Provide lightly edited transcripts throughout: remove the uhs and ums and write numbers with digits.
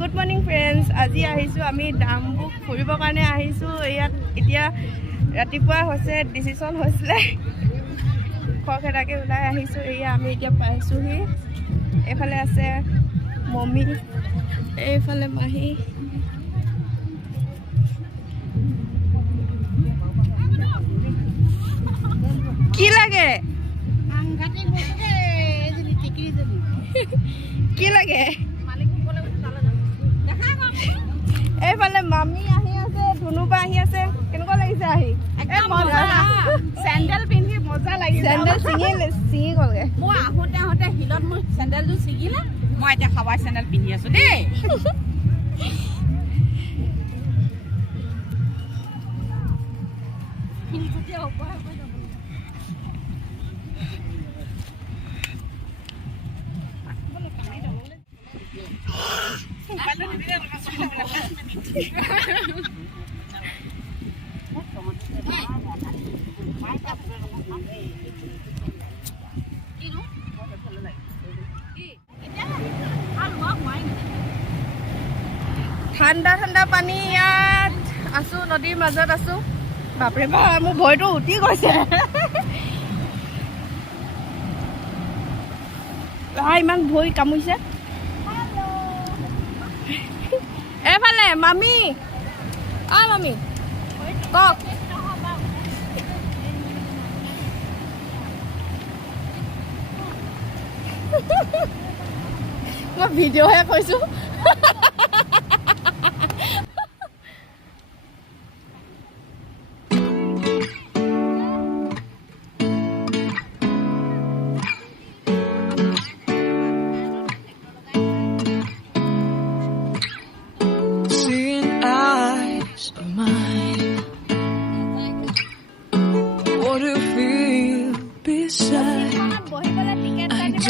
Good morning friends. আজি আহিছো আমি ডাম্বুক ফুৰিবৰ কাৰণে আহিছো। ইয়াত এতিয়া ৰাতিপুৱা হৈছে ডিসিশন হৈছিলে খৰখেদাকে ওলাই আহিছো। এয়া আমি এতিয়া পাইছোহি। এফালে আছে মমি, এইফালে মাহি। কি লাগে কি লাগে এইফালে মামি আহি আছে, ধুনুবা আহি আছে। কেনেকুৱা লাগিছে আহি? চেণ্ডেল পিন্ধি মজা লাগিছে। চেণ্ডেল ছিঙি গ'লগে। মই আহোঁতে হিলত মোৰ চেণ্ডেলযোৰ ছিগিলে। মই এতিয়া হাৱাই চেণ্ডেল পিন্ধি আছো দেই। ঠাণ্ডা ঠাণ্ডা পানী, ইয়াত আছো, নদীৰ মাজত আছো। বাপৰে বাপ, মোৰ ভয়টো উঠি গৈছে। ইমান ভয় কামুৰিছে। এইফালে মামী, মামী কওক। মই ভিডিঅ'হে কৈছো।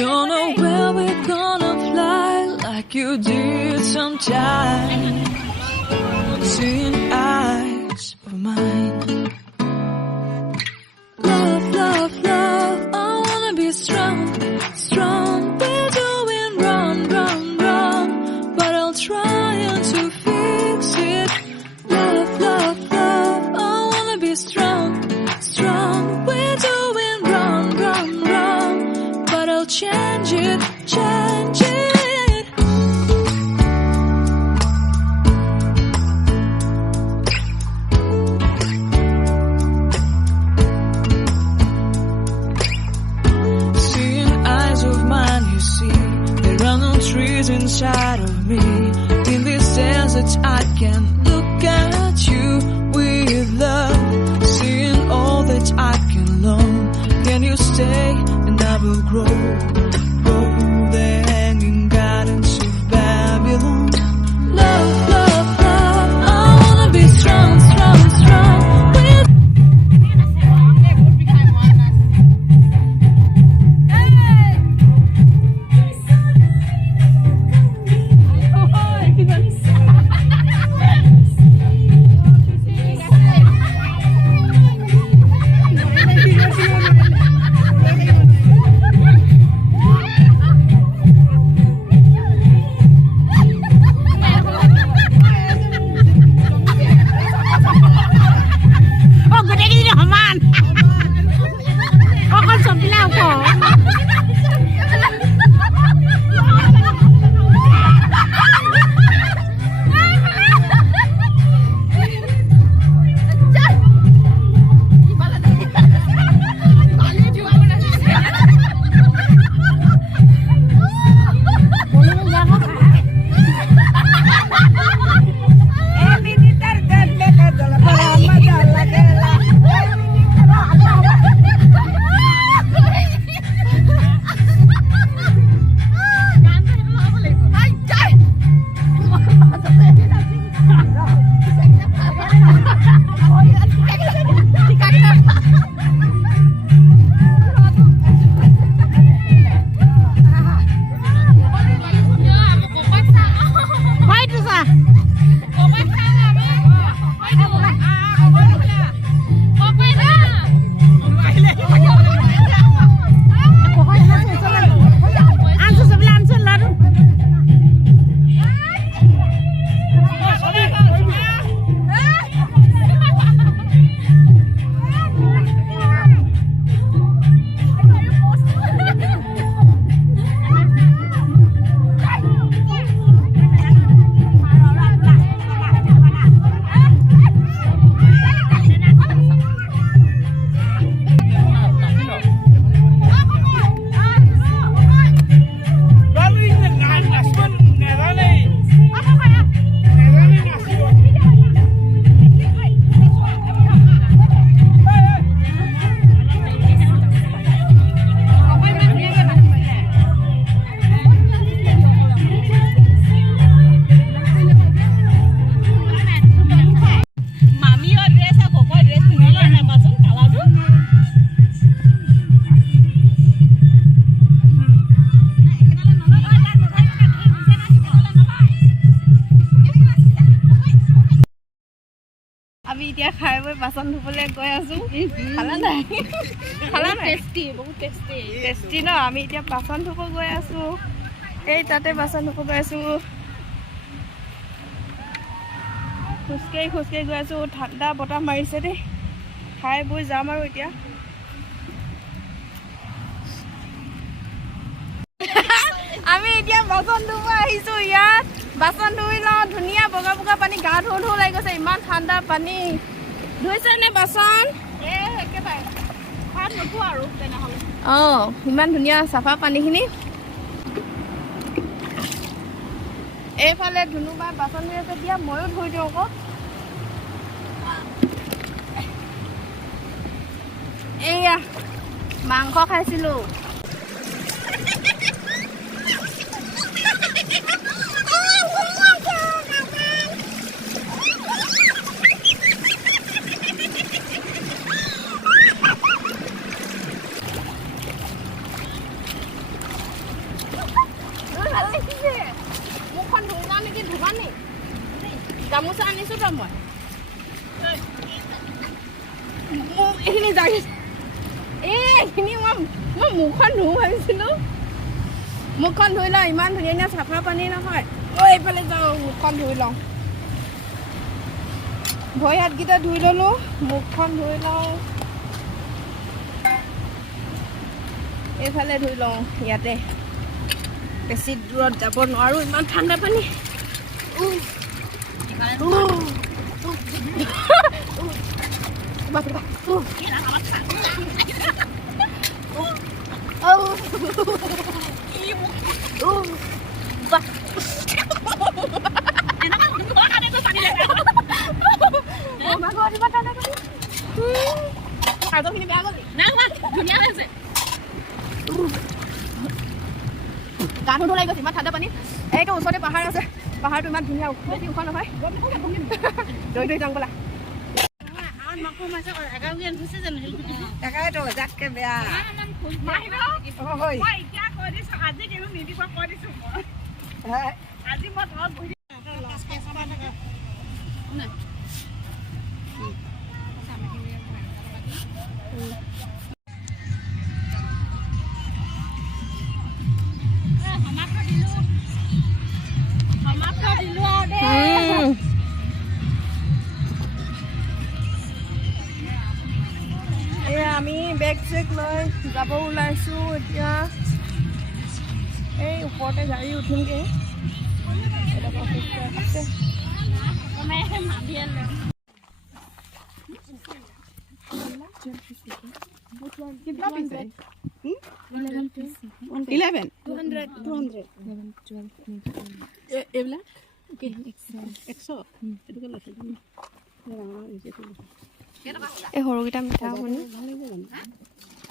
Don't know where we're gonna fly like you did sometime. Seeing eyes of mine. Love, love, love, I wanna be strong, strong. We're doing wrong, wrong, wrong, but I'll try to fix it. Love, love, love, I wanna be strong, strong. We're doing wrong, wrong, wrong, but I'll change it, change it. Seeing eyes of mine, you see, there are no trees inside of me. In this desert, I can look at you with love. Seeing all that I can learn. Can you stay and I will grow? Grow the hanging gardens of Babylon. Love, love, love, I wanna be strong, strong, strong. এতিয়া খাই বৈ বাচন ধুবলৈ গৈ আছোঁ খালা নাই খালা নাই টেষ্টি বহুত টেষ্টি টেষ্টি ন আমি এতিয়া বাচন ধুব গৈ আছোঁ এই তাতে বাচন ধুব গৈ আছোঁ খোজকাঢ়ি গৈ আছোঁ ঠাণ্ডা বতাহ মাৰিছে দেই খাই বৈ যাম আৰু এতিয়া আমি এতিয়া বাচন ধুব আহিছোঁ ইয়াত বাচন ধুই লওঁ ধুনীয়া বগা বগা পানী গা ধুও ধুও লাগি গৈছে ইমান ঠাণ্ডা পানী ধুইছেনে বাচন একেবাৰে ভাত নোপোৱা আৰু তেনেহ'লে অঁ ইমান ধুনীয়া চাফা পানীখিনি এইফালে ধুনুবাই বাচন ধুই আছে দিয়া ময়ো ধুই দিওঁ আকৌ এইয়া মাংস খাইছিলোঁ মুখখন ধুবা নেকি ধুবা নি গামোচা আনিছোঁ তো মই এইখিনি যাই এইখিনি মই মুখখন ধুওঁ ভাবিছিলোঁ মুখখন ধুই লওঁ ইমান ধুনীয়া ধুনীয়া চাফা পানী নহয় এইফালে যাওঁ মুখখন ধুই লওঁ ভৰি হাতকেইটা ধুই ল'লোঁ মুখখন ধুই লওঁ এইফালে ধুই লওঁ ইয়াতে বেছি দূৰত যাব নোৱাৰোঁ ইমান ঠাণ্ডা পানী ধুনীয়া হৈছে গা ধুব লাগি গৈছে ইমান ঠাণ্ডা পানী এইটো ওচৰতে পাহাৰ আছে পাহাৰটো ইমান ধুনীয়া বেছি ওখ নহয় দৈ যাওঁ ব'লা তাকেতো যাকে বেয়া আমি বেগ চেগ লৈ যাব ওলাইছোঁ এতিয়া এই ওপৰতে গাড়ী উঠিমগৈ এই সৰুকেইটা মিঠা শুনি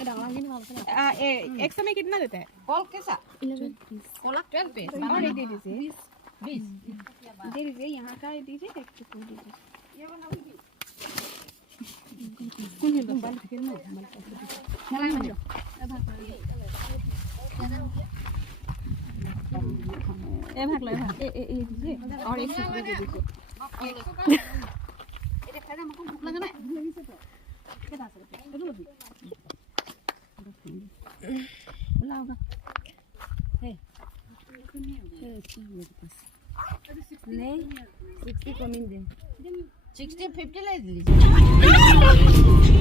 एक समय कितना देता है कॉल कैसा 11 कोला 12 पे और दे दीजिए 20 दे दीजिए यहाँ का दीजिए एक टुकड़ा दीजिए ये बनाओगी कौन है बंबल कितना ए भाग लो ए दीजिए और एक टुकड़ा दे दीजिए ये देखा जा हमको भूख लगा ना कितना से होगा नहीं 60 को मिल दे 60 50 ले दीजिए